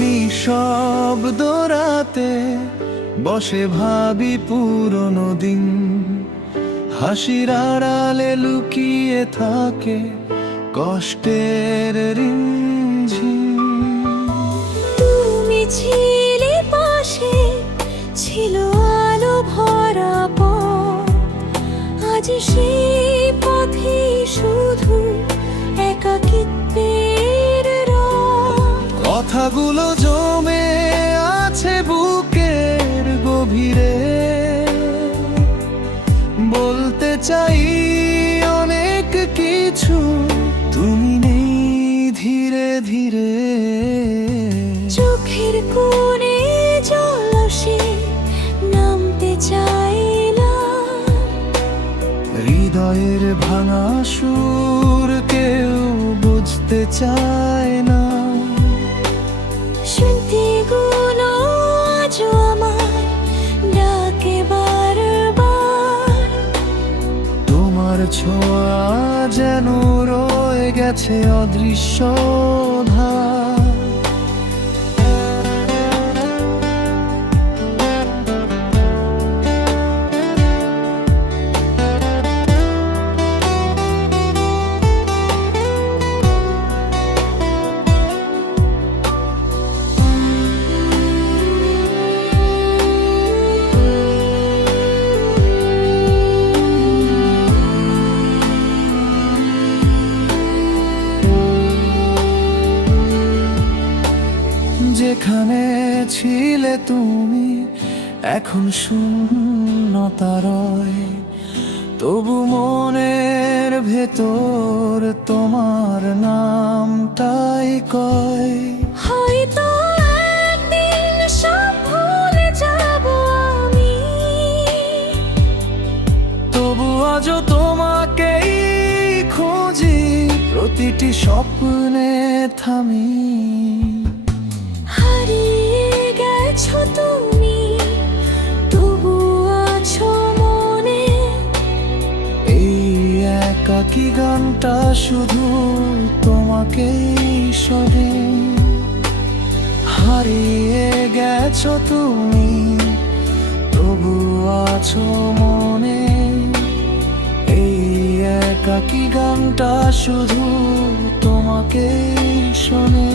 নিঃশব্দ রাতে বসে ভাবি পুরনো দিন, হাসির আড়ালে লুকিয়ে থাকে কষ্টের রিমঝিম। তুমি ছিলে পাশে, ছিল আলো ভরা পথ, আজ সেই পথে শুধু একাকিত্বের রঙ। কথাগুলো জমে আছে বুকের গভীরে, বলতে চাই অনেক কিছু, তুমি নেই ধীরে ধীরে। চোখের কোণে জলসে নামতে চাইলাম, হৃদয়ের ভাঙা সুর কেউ বুঝতে চায় না। স্মৃতিগুলো আজও আমার ডাকে বারবার, তোমার ছোঁয়া যেন রয়ে গেছে অদৃশ্য ধার। যেখানে ছিলে তুমি এখন শূন্যতা রয়, তবু মনের ভেতর তোমার নামটাই কয়। হয়তো একদিন সব ভুলে যাব আমি, তবু আজও তোমাকেই খুঁজি প্রতিটি স্বপ্নে থামি। হারিয়ে গেছো তুমি, তবু আছো মনে। এই একাকী গানটা শুধু তোমাকেই শোনে। হারিয়ে গেছো তুমি, তবু আছো মনে। এই একাকী গানটা শুধু তোমাকেই শোনে।